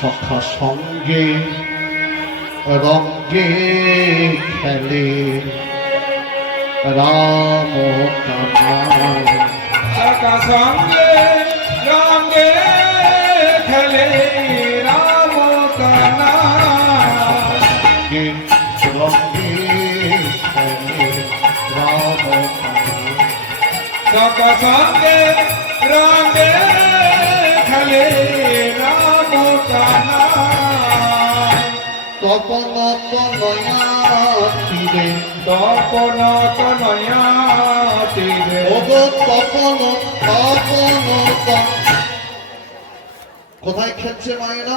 সখা সঙ্গে রঙ্গে খেলে রাম কানাই। সখা সঙ্গে রঙ্গে খেলে রাম কানাই। রঙ্গে খেলে রাম কানাই। সখা সঙ্গে রঙ্গে খেলে রাম কানাই। তপন তনয়া তীরে তপন তনয়া তীরে ওগো তপন তপন কোথায় খেলছে মায়েরা?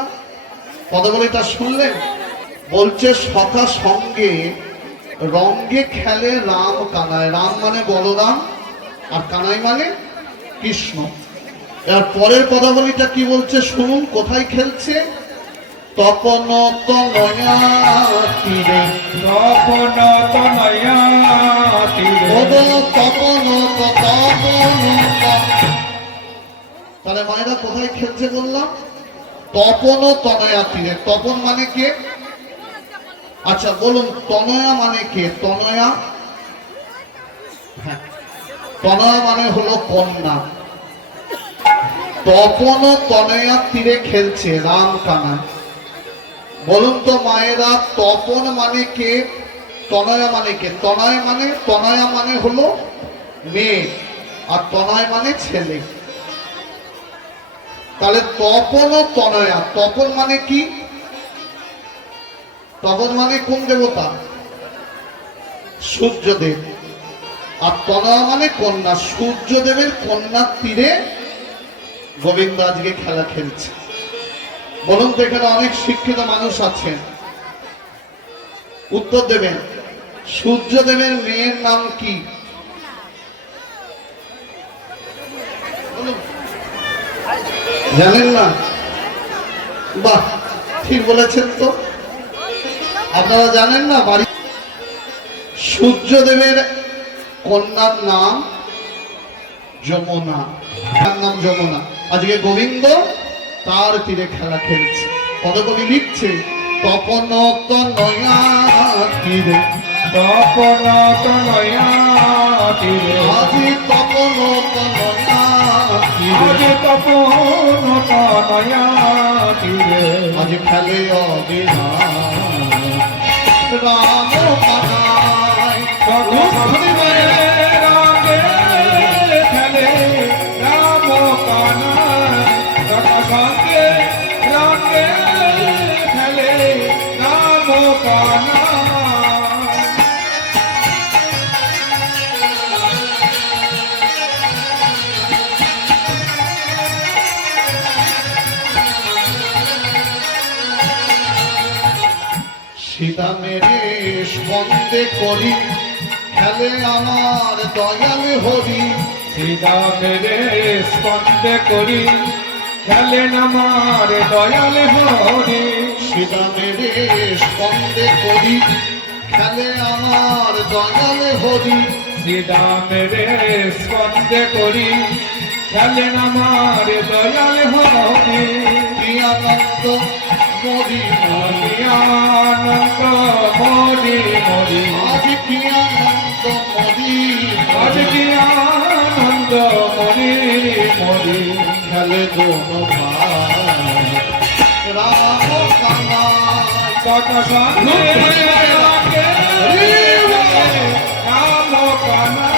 পদবলিটা শুনলেন? বলছে সখা সঙ্গে রঙ্গে খেলে রাম কানাই। রাম মানে বলরাম আর কানাই মানে কৃষ্ণ। এর পরের পদাবলিটা কি বলছে শুনুন, কোথায় খেলছে? তপন তনয়া তীরে তপন তনয়া তীরে ওগো তপন তপন। তাহলে মায়েরা কোথায় খেলছে বললাম? তপন তনয়া তীরে। তপন মানে কে? আচ্ছা বলুন, তনয়া মানে কে? তনয়া, হ্যাঁ, তনয়া মানে হলো কন্যা। তপন তনয়া তীরে খেলছে রাম কানা। বলুন তো মায়েরা, তপন মানে কে, তনয়া মানে কে? তনয়া মানে হলো মেয়ে আর তনয় মানে ছেলে। তাহলে তপন ও তনয়া, তপন মানে কি? তপন মানে কোন দেবতা? সূর্যদেব। আর তনয়া মানে কন্যা, সূর্যদেবের কন্যার তীরে গোবিন্দ আজকে খেলা খেলছে। বলুন তো, এখানে অনেক শিক্ষিত মানুষ আছেন, উত্তর দেবেন। সূর্যদেবের মেয়ের নাম কি? জানেন না? বাহ, ঠিক বলেছেন তো। আপনারা জানেন না? বাড়ি সূর্যদেবের কন্যার নাম যমুনা, তার নাম যমুনা। আজকে গোবিন্দ তার তীরে খেলা খেলছে। পদকবি লিখছে তপন তনয়া তীরে, তপন তনয়া তীরে আজি তপন তনয়া তীরে, আজ তপন তনয়া তীরে আজ খেলে অবিনাশ রাম কানাই। রঙ্গে খেলে রাম কানাই। সখা সঙ্গে রঙ্গে খেলে রাম কানাই। সীতা মেরে স্পন্দে করি খেলে আমার দয়াল হরি। সীতা মেরে স্পন্দে করি খেলেন আমার দয়াল হরি। সীতা মেরে স্পন্দে করি খেলে আমার দয়াল হরি। সীতা মেরে স্পন্দে করি খেলেন আমার দয়াল হরি। কি আনন্দ মরি মরি, আনন্দ মরি মরি আজ কি আনন্দ মরি আজ কি আনন্দ মরি মরি। খেলে দোনো ভাই রাম কানাই। সখা সঙ্গে রঙ্গে রাম কানাই।